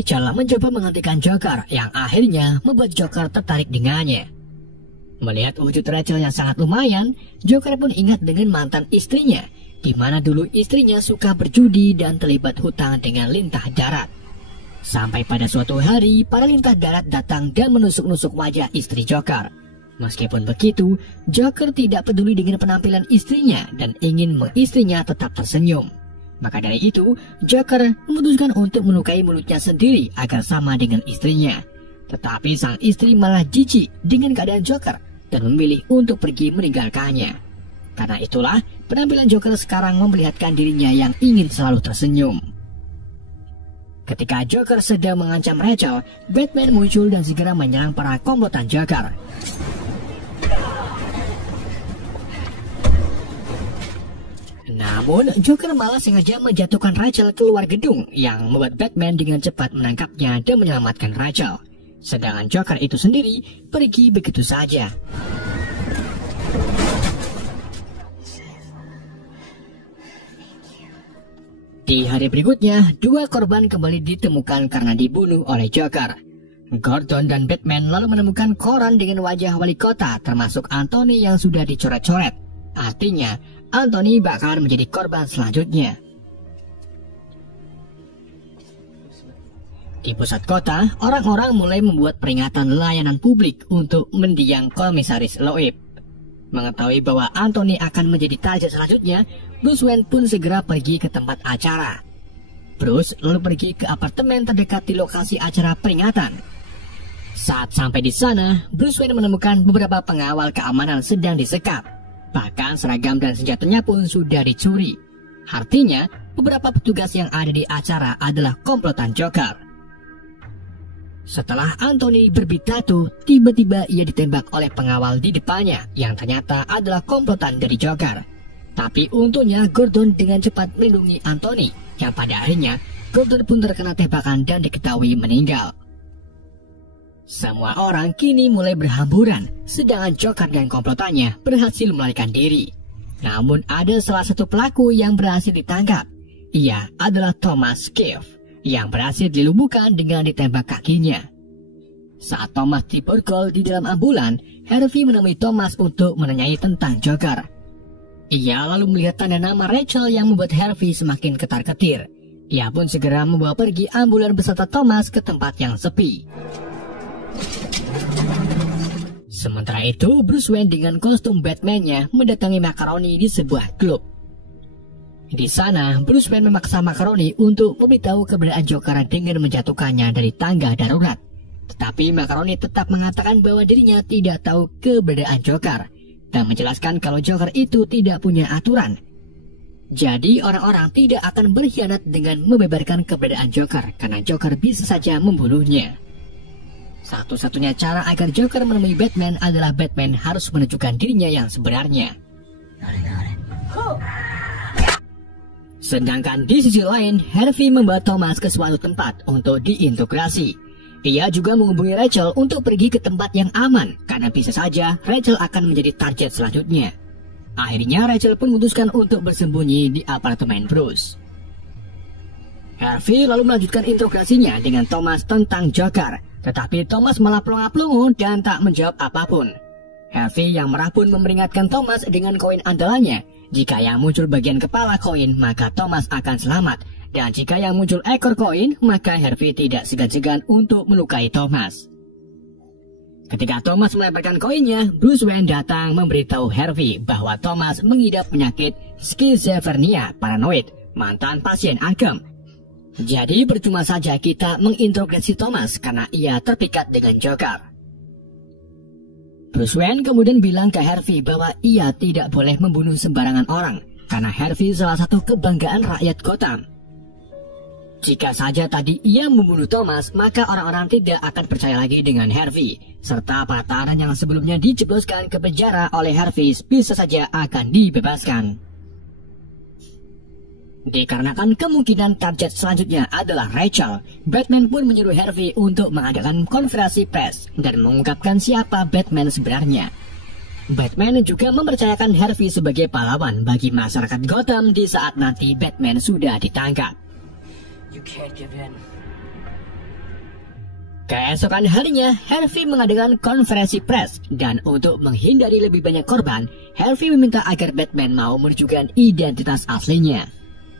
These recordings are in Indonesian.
Rachel mencoba menghentikan Joker yang akhirnya membuat Joker tertarik dengannya. Melihat wujud Rachel yang sangat lumayan, Joker pun ingat dengan mantan istrinya, di mana dulu istrinya suka berjudi dan terlibat hutang dengan lintah darat. Sampai pada suatu hari, para lintah darat datang dan menusuk-nusuk wajah istri Joker. Meskipun begitu, Joker tidak peduli dengan penampilan istrinya dan ingin mengistrinya tetap tersenyum. Maka dari itu, Joker memutuskan untuk melukai mulutnya sendiri agar sama dengan istrinya. Tetapi sang istri malah jijik dengan keadaan Joker dan memilih untuk pergi meninggalkannya. Karena itulah, penampilan Joker sekarang memperlihatkan dirinya yang ingin selalu tersenyum. Ketika Joker sedang mengancam Rachel, Batman muncul dan segera menyerang para komplotan Joker. Namun, Joker malah sengaja menjatuhkan Rachel keluar gedung yang membuat Batman dengan cepat menangkapnya dan menyelamatkan Rachel. Sedangkan Joker itu sendiri pergi begitu saja. Di hari berikutnya, dua korban kembali ditemukan karena dibunuh oleh Joker. Gordon dan Batman lalu menemukan koran dengan wajah wali kota termasuk Anthony yang sudah dicoret-coret. Artinya, Anthony bakal menjadi korban selanjutnya. Di pusat kota, orang-orang mulai membuat peringatan layanan publik untuk mendiang Komisaris Loeb. Mengetahui bahwa Anthony akan menjadi target selanjutnya, Bruce Wayne pun segera pergi ke tempat acara. Bruce lalu pergi ke apartemen terdekat di lokasi acara peringatan. Saat sampai di sana, Bruce Wayne menemukan beberapa pengawal keamanan sedang disekap. Bahkan seragam dan senjatanya pun sudah dicuri. Artinya, beberapa petugas yang ada di acara adalah komplotan Joker. Setelah Anthony berpidato, tiba-tiba ia ditembak oleh pengawal di depannya yang ternyata adalah komplotan dari Joker. Tapi untungnya Gordon dengan cepat melindungi Anthony, yang pada akhirnya Gordon pun terkena tembakan dan diketahui meninggal. Semua orang kini mulai berhamburan, sedangkan Joker dan komplotannya berhasil melarikan diri. Namun ada salah satu pelaku yang berhasil ditangkap. Ia adalah Thomas Kiev, yang berhasil dilumpuhkan dengan ditembak kakinya. Saat Thomas diborgol di dalam ambulan, Harvey menemui Thomas untuk menanyai tentang Joker. Ia lalu melihat tanda nama Rachel yang membuat Harvey semakin ketar-ketir. Ia pun segera membawa pergi ambulan beserta Thomas ke tempat yang sepi. Sementara itu, Bruce Wayne dengan kostum Batman-nya mendatangi Macaroni di sebuah klub. Di sana, Bruce Wayne memaksa Macaroni untuk memberitahu keberadaan Joker dengan menjatuhkannya dari tangga darurat. Tetapi Macaroni tetap mengatakan bahwa dirinya tidak tahu keberadaan Joker dan menjelaskan kalau Joker itu tidak punya aturan. Jadi orang-orang tidak akan berkhianat dengan membeberkan keberadaan Joker karena Joker bisa saja membunuhnya. Satu-satunya cara agar Joker menemui Batman adalah Batman harus menunjukkan dirinya yang sebenarnya. Sedangkan di sisi lain, Harvey membawa Thomas ke suatu tempat untuk diintegrasi. Ia juga menghubungi Rachel untuk pergi ke tempat yang aman, karena bisa saja Rachel akan menjadi target selanjutnya. Akhirnya Rachel pun memutuskan untuk bersembunyi di apartemen Bruce. Harvey lalu melanjutkan interogasinya dengan Thomas tentang Joker, tetapi Thomas malah pelongo-pelongo dan tak menjawab apapun. Harvey yang marah pun memperingatkan Thomas dengan koin andalannya. Jika yang muncul bagian kepala koin, maka Thomas akan selamat. Dan jika yang muncul ekor koin, maka Harvey tidak segan-segan untuk melukai Thomas. Ketika Thomas melemparkan koinnya, Bruce Wayne datang memberitahu Harvey bahwa Thomas mengidap penyakit skizofrenia paranoid, mantan pasien Arkham. Jadi percuma saja kita menginterogasi Thomas karena ia terpikat dengan Joker. Bruce Wayne kemudian bilang ke Harvey bahwa ia tidak boleh membunuh sembarangan orang karena Harvey salah satu kebanggaan rakyat Gotham. Jika saja tadi ia membunuh Thomas, maka orang-orang tidak akan percaya lagi dengan Harvey, serta para tahanan yang sebelumnya dijebloskan ke penjara oleh Harvey bisa saja akan dibebaskan. Dikarenakan kemungkinan target selanjutnya adalah Rachel, Batman pun menyuruh Harvey untuk mengadakan konferensi pers dan mengungkapkan siapa Batman sebenarnya. Batman juga mempercayakan Harvey sebagai pahlawan bagi masyarakat Gotham di saat nanti Batman sudah ditangkap. You can't give in. Keesokan harinya, Harvey mengadakan konferensi pers dan untuk menghindari lebih banyak korban, Harvey meminta agar Batman mau menunjukkan identitas aslinya.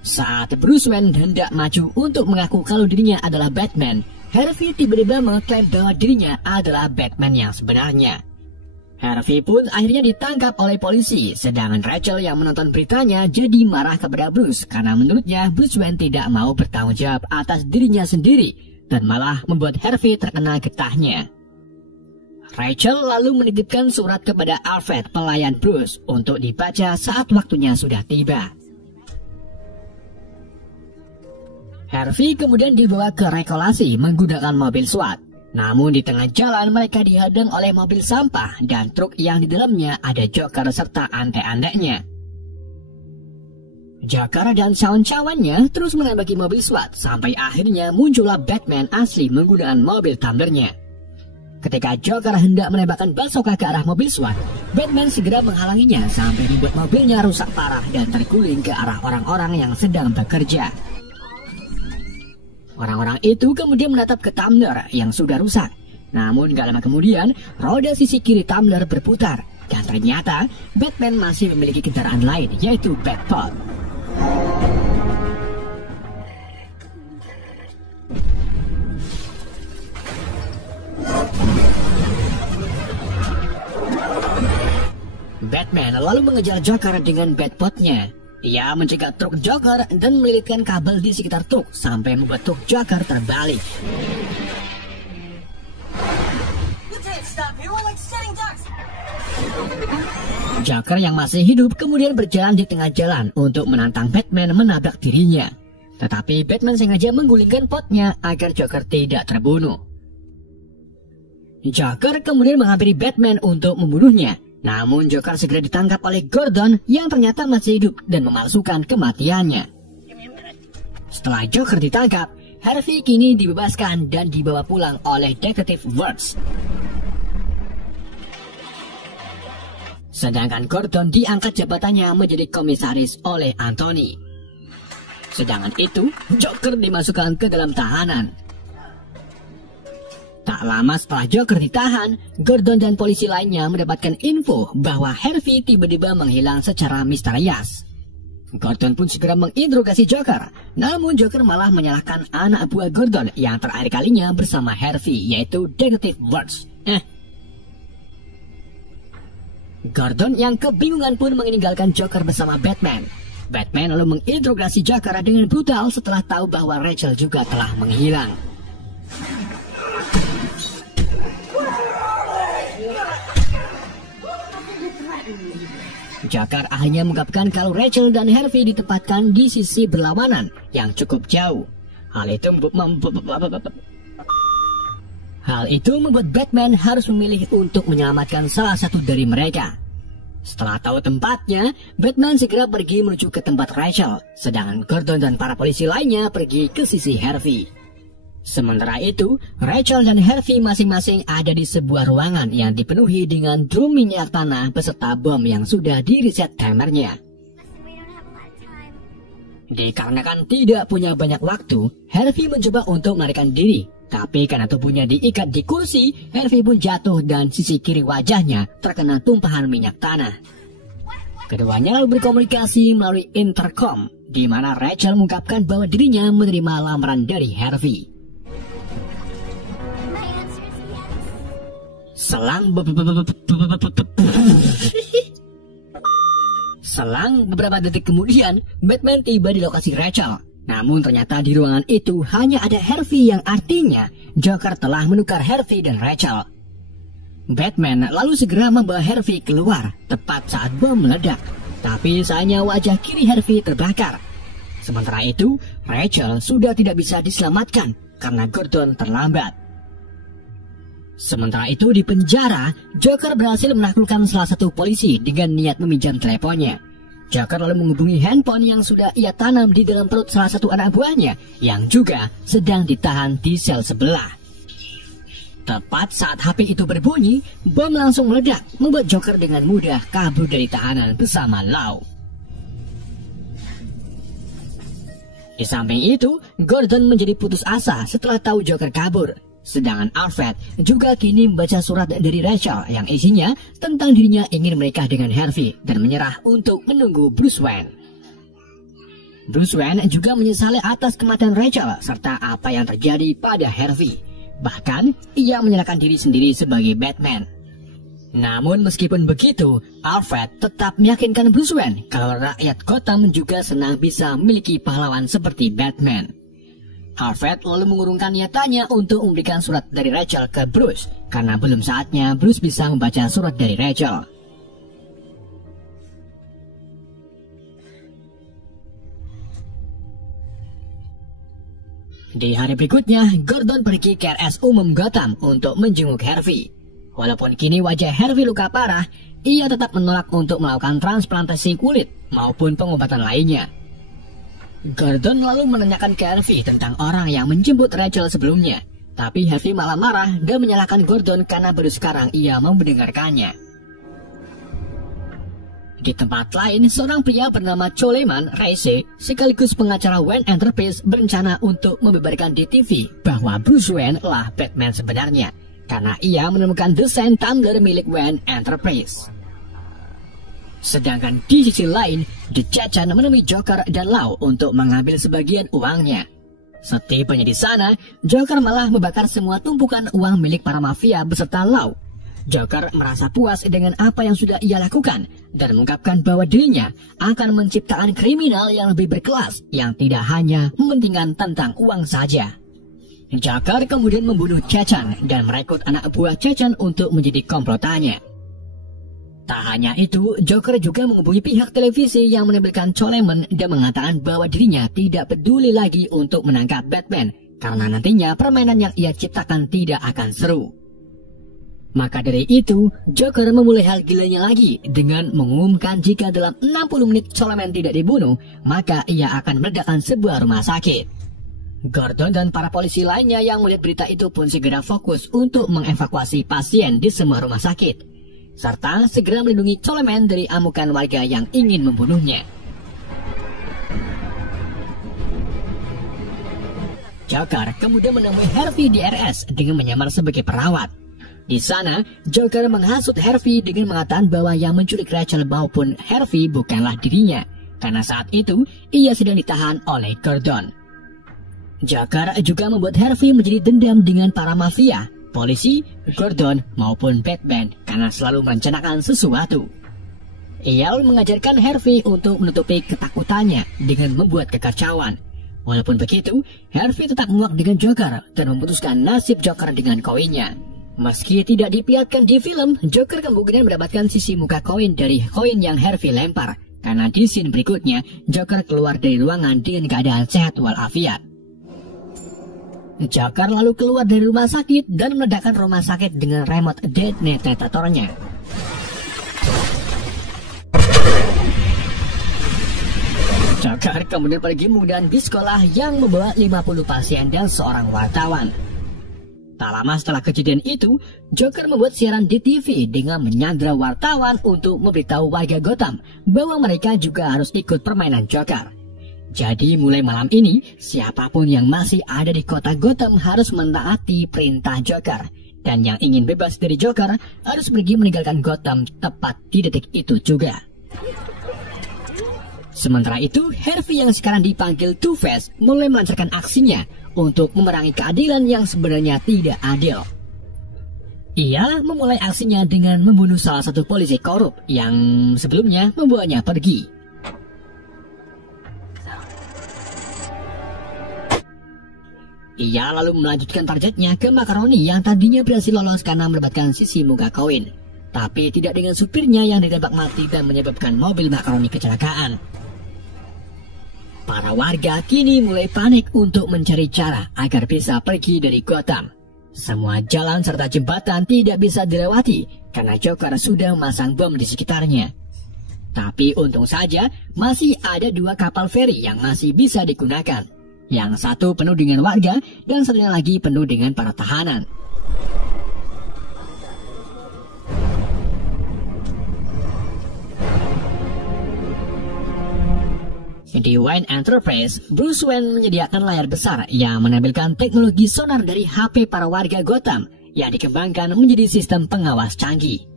Saat Bruce Wayne hendak maju untuk mengaku kalau dirinya adalah Batman, Harvey tiba-tiba mengklaim bahwa dirinya adalah Batman yang sebenarnya. Harvey pun akhirnya ditangkap oleh polisi, sedangkan Rachel yang menonton beritanya jadi marah kepada Bruce karena menurutnya Bruce Wayne tidak mau bertanggung jawab atas dirinya sendiri dan malah membuat Harvey terkena getahnya. Rachel lalu menitipkan surat kepada Alfred, pelayan Bruce, untuk dibaca saat waktunya sudah tiba. Harvey kemudian dibawa ke rekolasi menggunakan mobil SWAT. Namun di tengah jalan mereka dihadang oleh mobil sampah dan truk yang di dalamnya ada Joker serta ante-antenya. Joker dan kawan-kawannya terus menembaki mobil SWAT sampai akhirnya muncullah Batman asli menggunakan mobil tumblernya. Ketika Joker hendak menembakkan bazooka ke arah mobil SWAT, Batman segera menghalanginya sampai membuat mobilnya rusak parah dan terguling ke arah orang-orang yang sedang bekerja. Orang-orang itu kemudian menatap ke tumbler yang sudah rusak. Namun gak lama kemudian, roda sisi kiri tumbler berputar. Dan ternyata Batman masih memiliki kendaraan lain, yaitu Batpod. Batman lalu mengejar Joker dengan Batpodnya. Dia mencegat truk Joker dan melilitkan kabel di sekitar truk sampai membuat truk Joker terbalik. Joker yang masih hidup kemudian berjalan di tengah jalan untuk menantang Batman menabrak dirinya. Tetapi Batman sengaja menggulingkan potnya agar Joker tidak terbunuh. Joker kemudian menghampiri Batman untuk membunuhnya. Namun Joker segera ditangkap oleh Gordon yang ternyata masih hidup dan memalsukan kematiannya. Setelah Joker ditangkap, Harvey kini dibebaskan dan dibawa pulang oleh Detective Woods. Sedangkan Gordon diangkat jabatannya menjadi komisaris oleh Anthony. Sedangkan itu, Joker dimasukkan ke dalam tahanan. Tak lama setelah Joker ditahan, Gordon dan polisi lainnya mendapatkan info bahwa Harvey tiba-tiba menghilang secara misterius. Gordon pun segera menginterogasi Joker, namun Joker malah menyalahkan anak buah Gordon yang terakhir kalinya bersama Harvey, yaitu Detective Woods. Gordon yang kebingungan pun meninggalkan Joker bersama Batman. Batman lalu menginterogasi Joker dengan brutal setelah tahu bahwa Rachel juga telah menghilang. Joker akhirnya mengungkapkan kalau Rachel dan Harvey ditempatkan di sisi berlawanan yang cukup jauh. Hal itu membuat Batman harus memilih untuk menyelamatkan salah satu dari mereka. Setelah tahu tempatnya, Batman segera pergi menuju ke tempat Rachel, sedangkan Gordon dan para polisi lainnya pergi ke sisi Harvey. Sementara itu, Rachel dan Harvey masing-masing ada di sebuah ruangan yang dipenuhi dengan drum minyak tanah beserta bom yang sudah di-reset timernya. Dikarenakan tidak punya banyak waktu, Harvey mencoba untuk melarikan diri. Tapi karena tubuhnya diikat di kursi, Harvey pun jatuh dan sisi kiri wajahnya terkena tumpahan minyak tanah. Keduanya lalu berkomunikasi melalui intercom, di mana Rachel mengungkapkan bahwa dirinya menerima lamaran dari Harvey. Selang beberapa detik kemudian, Batman tiba di lokasi Rachel. Namun ternyata di ruangan itu hanya ada Harvey, yang artinya Joker telah menukar Harvey dan Rachel. Batman lalu segera membawa Harvey keluar tepat saat bom meledak. Tapi sayangnya wajah kiri Harvey terbakar. Sementara itu, Rachel sudah tidak bisa diselamatkan karena Gordon terlambat. Sementara itu di penjara, Joker berhasil menaklukkan salah satu polisi dengan niat meminjam teleponnya. Joker lalu menghubungi handphone yang sudah ia tanam di dalam perut salah satu anak buahnya yang juga sedang ditahan di sel sebelah. Tepat saat HP itu berbunyi, bom langsung meledak membuat Joker dengan mudah kabur dari tahanan bersama Lau. Di samping itu, Gordon menjadi putus asa setelah tahu Joker kabur. Sedangkan Alfred juga kini membaca surat dari Rachel yang isinya tentang dirinya ingin menikah dengan Harvey dan menyerah untuk menunggu Bruce Wayne. Bruce Wayne juga menyesali atas kematian Rachel serta apa yang terjadi pada Harvey. Bahkan, ia menyalahkan diri sendiri sebagai Batman. Namun meskipun begitu, Alfred tetap meyakinkan Bruce Wayne kalau rakyat Gotham juga senang bisa memiliki pahlawan seperti Batman. Alfred lalu mengurungkan niatannya untuk memberikan surat dari Rachel ke Bruce, karena belum saatnya Bruce bisa membaca surat dari Rachel. Di hari berikutnya, Gordon pergi ke RS Umum Gotham untuk menjenguk Harvey. Walaupun kini wajah Harvey luka parah, ia tetap menolak untuk melakukan transplantasi kulit maupun pengobatan lainnya. Gordon lalu menanyakan ke Harvey tentang orang yang menjemput Rachel sebelumnya. Tapi Harvey malah marah dan menyalahkan Gordon karena baru sekarang ia mau mendengarkannya. Di tempat lain, seorang pria bernama Coleman Reise, sekaligus pengacara Wayne Enterprise, berencana untuk membeberkan di TV bahwa Bruce Wayne lah Batman sebenarnya, karena ia menemukan desain tumbler milik Wayne Enterprise. Sedangkan di sisi lain, The Chechen menemui Joker dan Lau untuk mengambil sebagian uangnya. Setibanya di sana, Joker malah membakar semua tumpukan uang milik para mafia beserta Lau. Joker merasa puas dengan apa yang sudah ia lakukan dan mengungkapkan bahwa dirinya akan menciptakan kriminal yang lebih berkelas yang tidak hanya mementingkan tentang uang saja. Joker kemudian membunuh Chechen dan merekrut anak buah Chechen untuk menjadi komplotannya. Tak hanya itu, Joker juga menghubungi pihak televisi yang menampilkan Coleman dan mengatakan bahwa dirinya tidak peduli lagi untuk menangkap Batman karena nantinya permainan yang ia ciptakan tidak akan seru. Maka dari itu, Joker memulai hal gilanya lagi dengan mengumumkan jika dalam 60 menit Coleman tidak dibunuh, maka ia akan meledakkan sebuah rumah sakit. Gordon dan para polisi lainnya yang melihat berita itu pun segera fokus untuk mengevakuasi pasien di semua rumah sakit, serta segera melindungi Coleman dari amukan warga yang ingin membunuhnya. Joker kemudian menemui Harvey di RS dengan menyamar sebagai perawat. Di sana, Joker menghasut Harvey dengan mengatakan bahwa yang menculik Rachel maupun Harvey bukanlah dirinya, karena saat itu ia sedang ditahan oleh Gordon. Joker juga membuat Harvey menjadi dendam dengan para mafia, polisi, Gordon maupun Batman karena selalu merencanakan sesuatu. Ia mengajarkan Harvey untuk menutupi ketakutannya dengan membuat kekacauan. Walaupun begitu, Harvey tetap muak dengan Joker dan memutuskan nasib Joker dengan koinnya. Meski tidak diperlihatkan di film, Joker kemungkinan mendapatkan sisi muka koin dari koin yang Harvey lempar, karena di scene berikutnya Joker keluar dari ruangan dengan keadaan sehat walafiat. Joker lalu keluar dari rumah sakit dan meledakkan rumah sakit dengan remote detonatornya. Joker kemudian pergi menggunakan bis sekolah yang membawa 50 pasien dan seorang wartawan. Tak lama setelah kejadian itu, Joker membuat siaran di TV dengan menyandra wartawan untuk memberitahu warga Gotham bahwa mereka juga harus ikut permainan Joker. Jadi mulai malam ini, siapapun yang masih ada di kota Gotham harus mentaati perintah Joker. Dan yang ingin bebas dari Joker harus pergi meninggalkan Gotham tepat di detik itu juga. Sementara itu, Harvey yang sekarang dipanggil Two-Face mulai melancarkan aksinya untuk memerangi keadilan yang sebenarnya tidak adil. Ia memulai aksinya dengan membunuh salah satu polisi korup yang sebelumnya membawanya pergi. Ia lalu melanjutkan targetnya ke Macaroni yang tadinya berhasil lolos karena mendapatkan sisi muka koin, tapi tidak dengan supirnya yang ditembak mati dan menyebabkan mobil Macaroni kecelakaan. Para warga kini mulai panik untuk mencari cara agar bisa pergi dari Gotham. Semua jalan serta jembatan tidak bisa dilewati karena Joker sudah memasang bom di sekitarnya. Tapi untung saja masih ada 2 kapal feri yang masih bisa digunakan. Yang satu penuh dengan warga dan satunya lagi penuh dengan para tahanan. Di Wayne Enterprise, Bruce Wayne menyediakan layar besar yang menampilkan teknologi sonar dari HP para warga Gotham yang dikembangkan menjadi sistem pengawas canggih.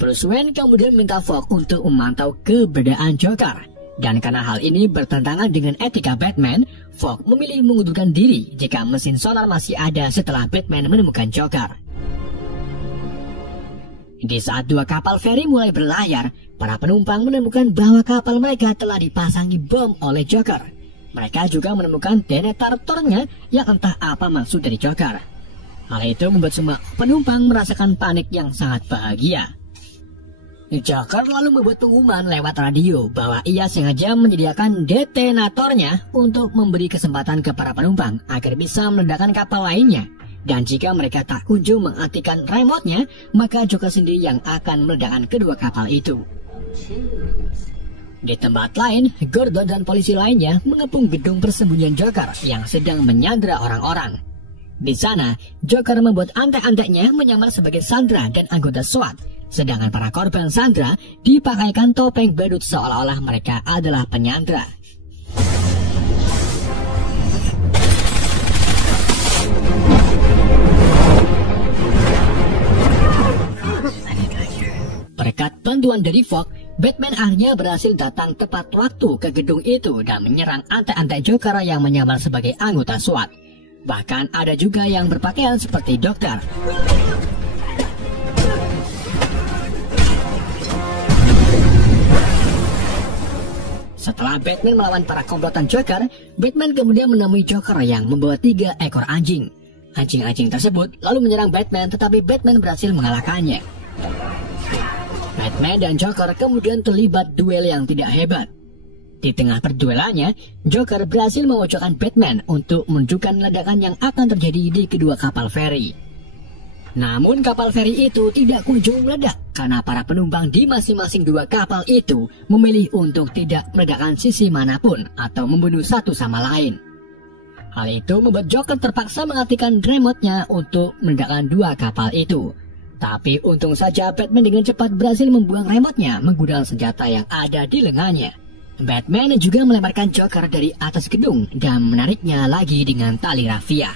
Bruce Wayne kemudian minta Fogg untuk memantau keberadaan Joker. Dan karena hal ini bertentangan dengan etika Batman, Fogg memilih mengundurkan diri jika mesin sonar masih ada setelah Batman menemukan Joker. Di saat dua kapal feri mulai berlayar, para penumpang menemukan bahwa kapal mereka telah dipasangi bom oleh Joker. Mereka juga menemukan detonatornya yang entah apa maksud dari Joker. Hal itu membuat semua penumpang merasakan panik yang sangat bahagia. Joker lalu membuat pengumuman lewat radio bahwa ia sengaja menyediakan detonatornya untuk memberi kesempatan ke para penumpang agar bisa meledakkan kapal lainnya. Dan jika mereka tak kunjung mengaktifkan remote-nya, maka Joker sendiri yang akan meledakkan kedua kapal itu. Di tempat lain, Gordon dan polisi lainnya mengepung gedung persembunyian Joker yang sedang menyandra orang-orang. Di sana, Joker membuat antek-anteknya menyamar sebagai Sandra dan anggota SWAT, sedangkan para korban Sandra dipakaikan topeng badut seolah-olah mereka adalah penyandra. Berkat bantuan dari Fogg, Batman akhirnya berhasil datang tepat waktu ke gedung itu dan menyerang antek-antek Joker yang menyamar sebagai anggota SWAT. Bahkan ada juga yang berpakaian seperti dokter. Setelah Batman melawan para komplotan Joker, Batman kemudian menemui Joker yang membawa 3 ekor anjing. Anjing-anjing tersebut lalu menyerang Batman, tetapi Batman berhasil mengalahkannya. Batman dan Joker kemudian terlibat duel yang tidak hebat. Di tengah perduelannya, Joker berhasil memojokkan Batman untuk menunjukkan ledakan yang akan terjadi di kedua kapal feri. Namun kapal feri itu tidak kunjung meledak karena para penumpang di masing-masing dua kapal itu memilih untuk tidak meledakkan sisi manapun atau membunuh satu sama lain. Hal itu membuat Joker terpaksa mengaktifkan remote-nya untuk meledakkan dua kapal itu. Tapi untung saja Batman dengan cepat berhasil membuang remote-nya menggunakan senjata yang ada di lengannya. Batman juga melemparkan Joker dari atas gedung dan menariknya lagi dengan tali rafia.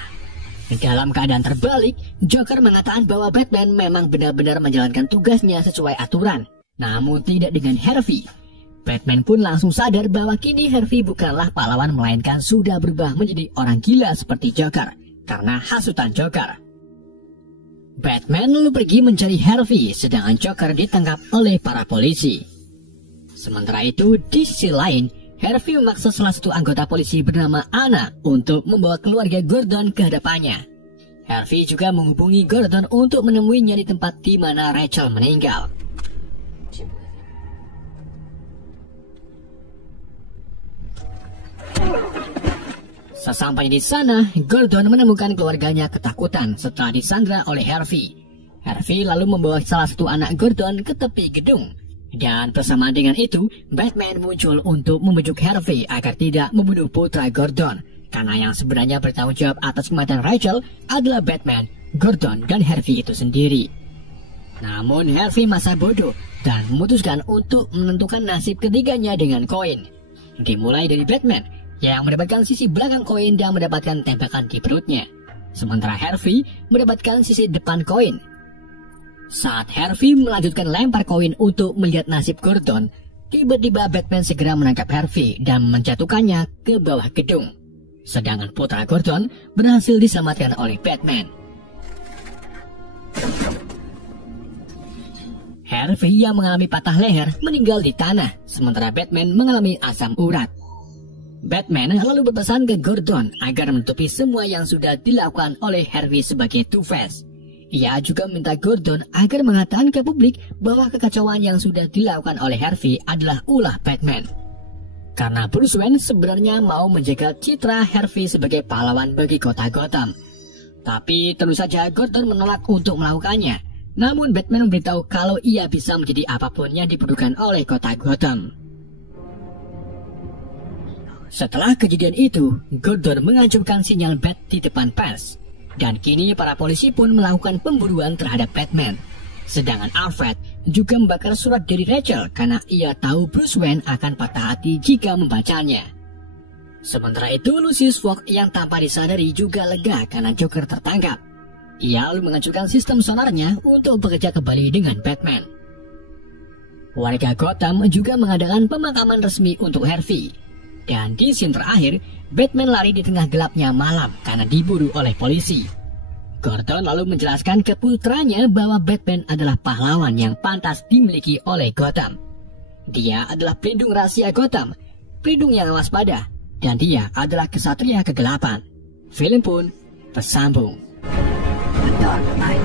Dalam keadaan terbalik, Joker mengatakan bahwa Batman memang benar-benar menjalankan tugasnya sesuai aturan, namun tidak dengan Harvey. Batman pun langsung sadar bahwa kini Harvey bukanlah pahlawan melainkan sudah berubah menjadi orang gila seperti Joker karena hasutan Joker. Batman lalu pergi mencari Harvey, sedangkan Joker ditangkap oleh para polisi. Sementara itu, di sisi lain, Harvey memaksa salah satu anggota polisi bernama Anna untuk membawa keluarga Gordon ke hadapannya. Harvey juga menghubungi Gordon untuk menemuinya di tempat di mana Rachel meninggal. Sesampai di sana, Gordon menemukan keluarganya ketakutan setelah disandra oleh Harvey. Harvey lalu membawa salah satu anak Gordon ke tepi gedung. Dan bersama dengan itu, Batman muncul untuk membujuk Harvey agar tidak membunuh putra Gordon. Karena yang sebenarnya bertanggung jawab atas kematian Rachel adalah Batman, Gordon, dan Harvey itu sendiri. Namun Harvey masa bodoh dan memutuskan untuk menentukan nasib ketiganya dengan koin. Dimulai dari Batman yang mendapatkan sisi belakang koin dan mendapatkan tembakan di perutnya. Sementara Harvey mendapatkan sisi depan koin. Saat Harvey melanjutkan lempar koin untuk melihat nasib Gordon, tiba-tiba Batman segera menangkap Harvey dan menjatuhkannya ke bawah gedung. Sedangkan putra Gordon berhasil diselamatkan oleh Batman. Harvey yang mengalami patah leher meninggal di tanah, sementara Batman mengalami asam urat. Batman lalu berpesan ke Gordon agar menutupi semua yang sudah dilakukan oleh Harvey sebagai Two-Face. Ia juga minta Gordon agar mengatakan ke publik bahwa kekacauan yang sudah dilakukan oleh Harvey adalah ulah Batman. Karena Bruce Wayne sebenarnya mau menjaga citra Harvey sebagai pahlawan bagi kota Gotham. Tapi tentu saja Gordon menolak untuk melakukannya. Namun Batman memberitahu kalau ia bisa menjadi apapun yang diperlukan oleh kota Gotham. Setelah kejadian itu, Gordon mengancamkan sinyal Bat di depan pers. Dan kini para polisi pun melakukan pemburuan terhadap Batman. Sedangkan Alfred juga membakar surat dari Rachel karena ia tahu Bruce Wayne akan patah hati jika membacanya. Sementara itu, Lucius Fox yang tanpa disadari juga lega karena Joker tertangkap. Ia lalu mengajukan sistem sonarnya untuk bekerja kembali dengan Batman. Warga Gotham juga mengadakan pemakaman resmi untuk Harvey. Dan di scene terakhir, Batman lari di tengah gelapnya malam karena diburu oleh polisi. Gordon lalu menjelaskan ke putranya bahwa Batman adalah pahlawan yang pantas dimiliki oleh Gotham. Dia adalah pelindung rahasia Gotham, pelindung yang waspada, dan dia adalah kesatria kegelapan. Film pun bersambung. The Dark Knight.